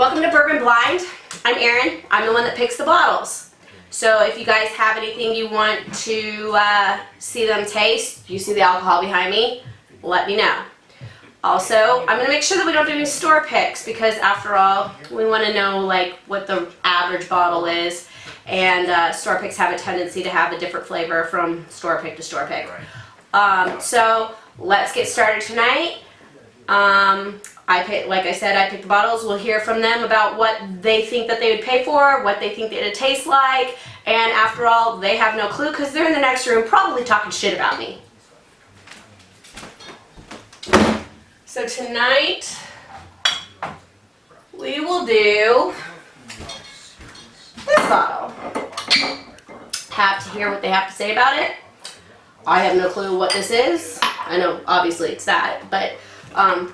Welcome to Bourbon Blind. I'm Erin. I'm the one that picks the bottles. So if you guys have anything you want to see them taste, you see the alcohol behind me, let me know. Also, I'm going to make sure that we don't do any store picks because after all, we want to know like what the average bottle is, and store picks have a tendency to have a different flavor from store pick to store pick. So let's get started tonight. Like I said, I picked the bottles. We'll hear from them about what they think that they would pay for, what they think that it tastes like, and after all, they have no clue because they're in the next room probably talking shit about me. So tonight, we will do this bottle. Have to hear what they have to say about it. I have no clue what this is. I know, obviously, it's that, but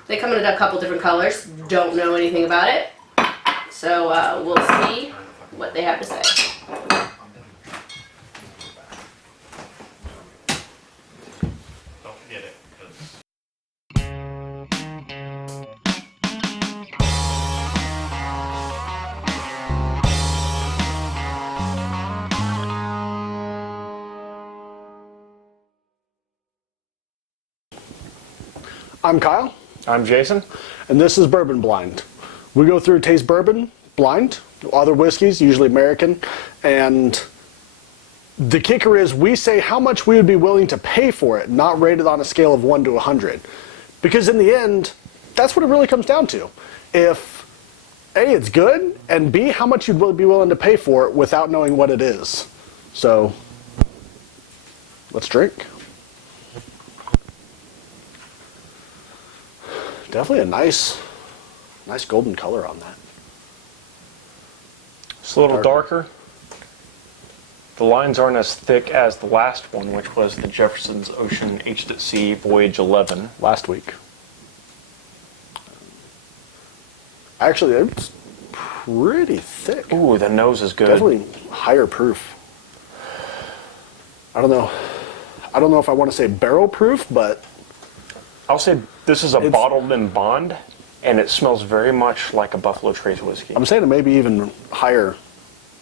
they come in a couple different colors. Don't know anything about it. So we'll see what they have to say. I'm Kyle. I'm Jason. And this is Bourbon Blind. We go through taste bourbon, blind, other whiskeys, usually American, and the kicker is we say how much we would be willing to pay for it, not rated on a scale of 1 to 100. Because in the end, that's what it really comes down to. If A, it's good, and B, how much you'd be willing to pay for it without knowing what it is. So, let's drink. Definitely a nice golden color on that. It's a little darker. The lines aren't as thick as the last one, which was the Jefferson's Ocean H.C. Voyage 11. Last week. Actually, it's pretty thick. Ooh, the nose is good. Definitely higher proof. I don't know if I want to say barrel proof, but I'll say this is a bottled in bond, and it smells very much like a Buffalo Trace whiskey. I'm saying it may be even higher,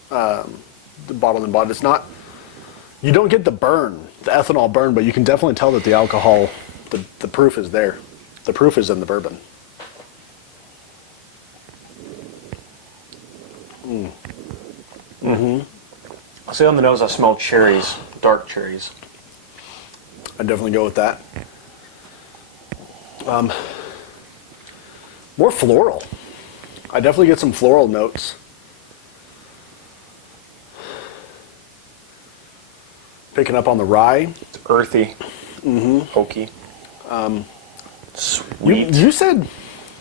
the bottled in bond. It's not, you don't get the burn, the ethanol burn, but you can definitely tell that the alcohol, the proof is there. The proof is in the bourbon. I'll say on the nose I smell cherries, dark cherries. I'd definitely go with that. More floral. I definitely get some floral notes. Picking up on the rye. It's earthy, oaky, sweet.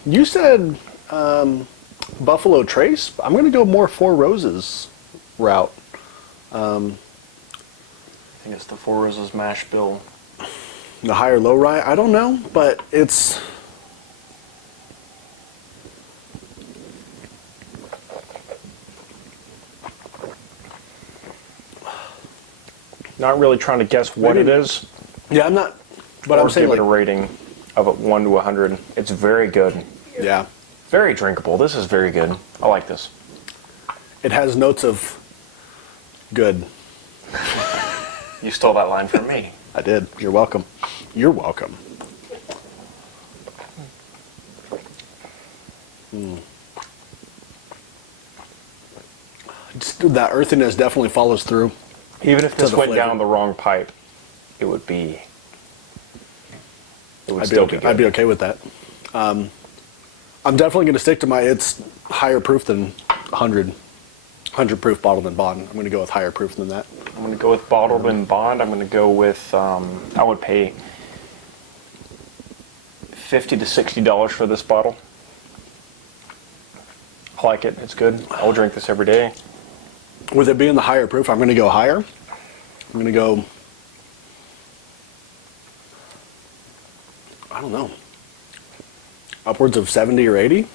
You said Buffalo Trace. I'm going to go more Four Roses route. I think it's the Four Roses mash bill. The higher low rye, I don't know, but it's Not really trying to guess what it is. Yeah, I'm not. But or I'm saying give it like, a rating of 1 to 100. It's very good. Yeah, Very drinkable. This is very good. I like this. it has notes of good. You stole that line from me. I did. You're welcome. You're welcome. That earthiness definitely follows through. Even if this the went flavor. down the wrong pipe, it would be. It would I'd be still okay. be good. I'd be okay with that. I'm definitely going to stick to my. It's higher proof than 100 proof bottled in bond. I'm going to go with higher proof than that. I'm going to go with bottled in bond. I'm going to go with. I would pay $50 to $60 for this bottle. I like it. It's good. I'll drink this every day. With it being the higher proof, I'm going to go higher. I'm going to go. I don't know. Upwards of 70 or 80.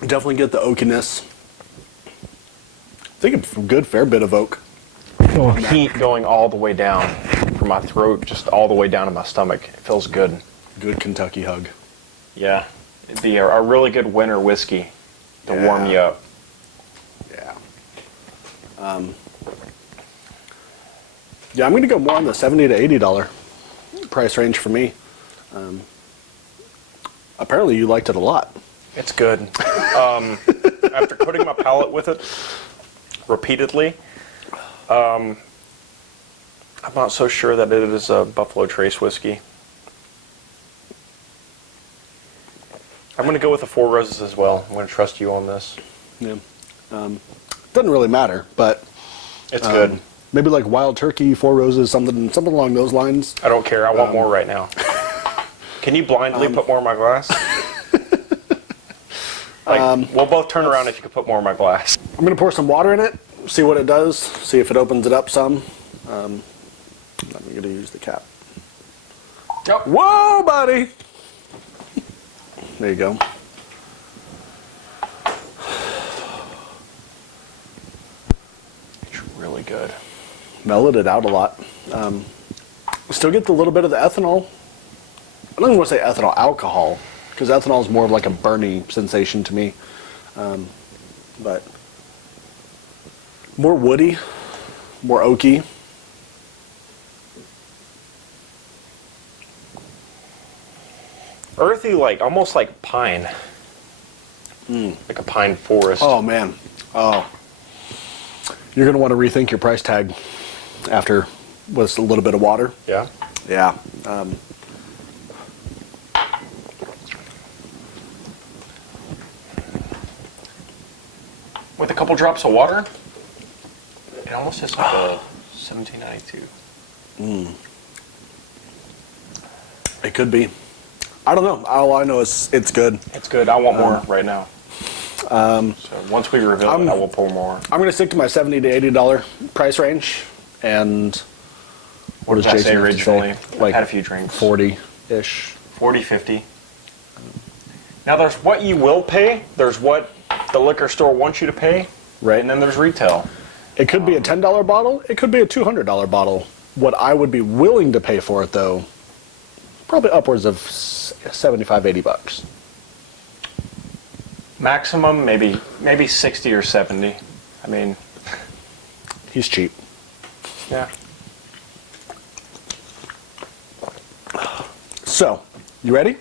Definitely get the oakiness. I think a good fair bit of oak. Heat going all the way down. from my throat just all the way down to my stomach. It feels good. Good Kentucky hug. Yeah. A really good winter whiskey to warm you up. Yeah. Yeah, I'm going to go more on the $70 to $80 price range for me. Apparently you liked it a lot. It's good. After coating my palate with it repeatedly, I'm not so sure that it is a Buffalo Trace whiskey. I'm going to go with the Four Roses as well. I'm going to trust you on this. Yeah. Doesn't really matter, but It's good. maybe like Wild Turkey, Four Roses, something along those lines. I don't care. I want more right now. Can you blindly put more in my glass? We'll both turn around if you could put more in my glass. I'm going to pour some water in it, see what it does, see if it opens it up some. I'm going to use the cap. Yep. Whoa, buddy! There you go. It's really good. Mellowed it out a lot. Still get the little bit of the ethanol. I don't even want to say ethanol, alcohol, because ethanol is more of like a burny sensation to me. But more woody, more oaky. Earthy, almost like pine. Like a pine forest. Oh man. Oh. You're going to want to rethink your price tag after with a little bit of water. Yeah. Yeah. With a couple drops of water, it almost tastes like a 1792. It could be. I don't know. All I know is it's good. It's good. I want more right now. So once we reveal it, I will pour more. I'm going to stick to my $70 to $80 price range. And what does Did I say Jason have to originally? say? I've had a few drinks. 40-ish. 40, 50. Now there's what you will pay. There's what the liquor store wants you to pay. Right. And then there's retail. It could be a $10 bottle. It could be a $200 bottle. What I would be willing to pay for it, though, probably upwards of 75, 80 bucks. Maximum, maybe 60 or 70. I mean, He's cheap. yeah. So, you ready?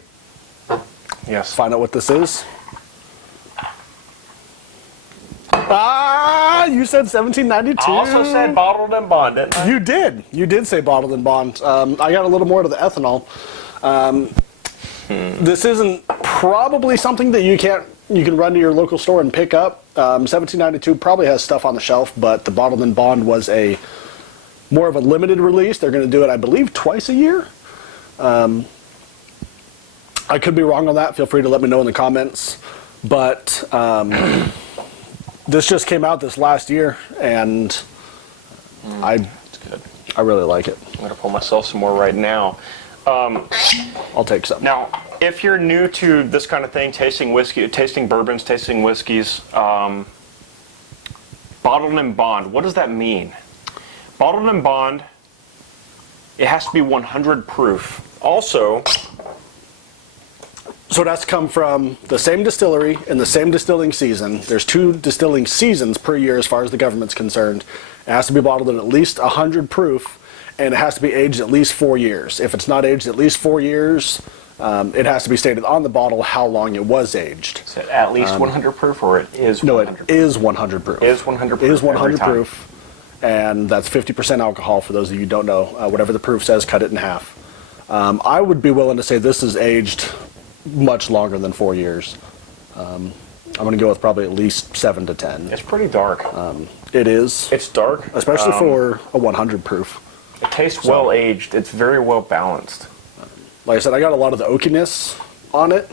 Yes. Find out what this is. Ah, you said 1792. I also said bottled and bond, didn't I? You did. You did say bottled and bond. I got a little more to the ethanol. This isn't probably something that you can run to your local store and pick up. 1792 probably has stuff on the shelf, but the bottled and bond was more of a limited release. They're going to do it, I believe, twice a year. I could be wrong on that. Feel free to let me know in the comments. But this just came out this last year, and It's good. I really like it. I'm gonna pour myself some more right now. I'll take some. Now, if you're new to this kind of thing, tasting whiskey, tasting bourbons, tasting whiskeys, bottled and bond, what does that mean? Bottled and bond, it has to be 100 proof. Also, So it has to come from the same distillery in the same distilling season. There's 2 distilling seasons per year as far as the government's concerned. It has to be bottled at least 100 proof, and it has to be aged at least 4 years. If it's not aged at least 4 years, it has to be stated on the bottle how long it was aged. is it at least 100 proof, or it is No, 100 it is 100 proof. It is 100 It proof. is 100 every time. proof, and that's 50% alcohol for those of you who don't know. Whatever the proof says, cut it in half. I would be willing to say this is aged much longer than 4 years. I'm going to go with probably at least 7 to 10. It's pretty dark. It is, It's dark. especially for a 100 proof. It tastes well aged. It's very well balanced. Like I said, I got a lot of the oakiness on it.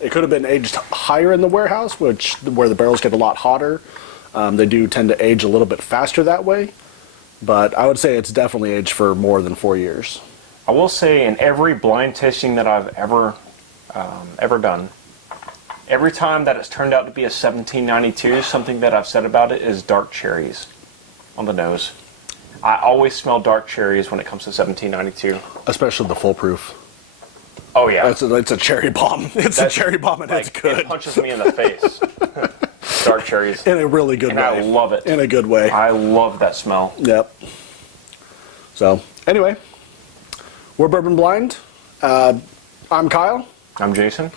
It could have been aged higher in the warehouse, where the barrels get a lot hotter. They do tend to age a little bit faster that way, but I would say it's definitely aged for more than 4 years. I will say, in every blind tasting that I've ever done, every time that it's turned out to be a 1792, something that I've said about it is dark cherries on the nose. I always smell dark cherries when it comes to 1792. Especially the full proof. Oh yeah, It's a cherry bomb. It's a cherry bomb and it's good. It punches me in the face. Dark cherries. In a really good And way. I love it. In a good way. I love that smell. Yep. So, anyway, we're Bourbon Blind. I'm Kyle. I'm Jason.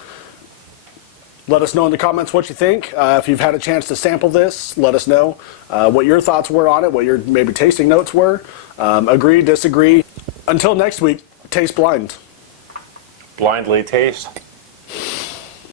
Let us know in the comments what you think. If you've had a chance to sample this, let us know what your thoughts were on it, what your maybe tasting notes were. Agree, disagree. Until next week, taste blind. Blindly taste.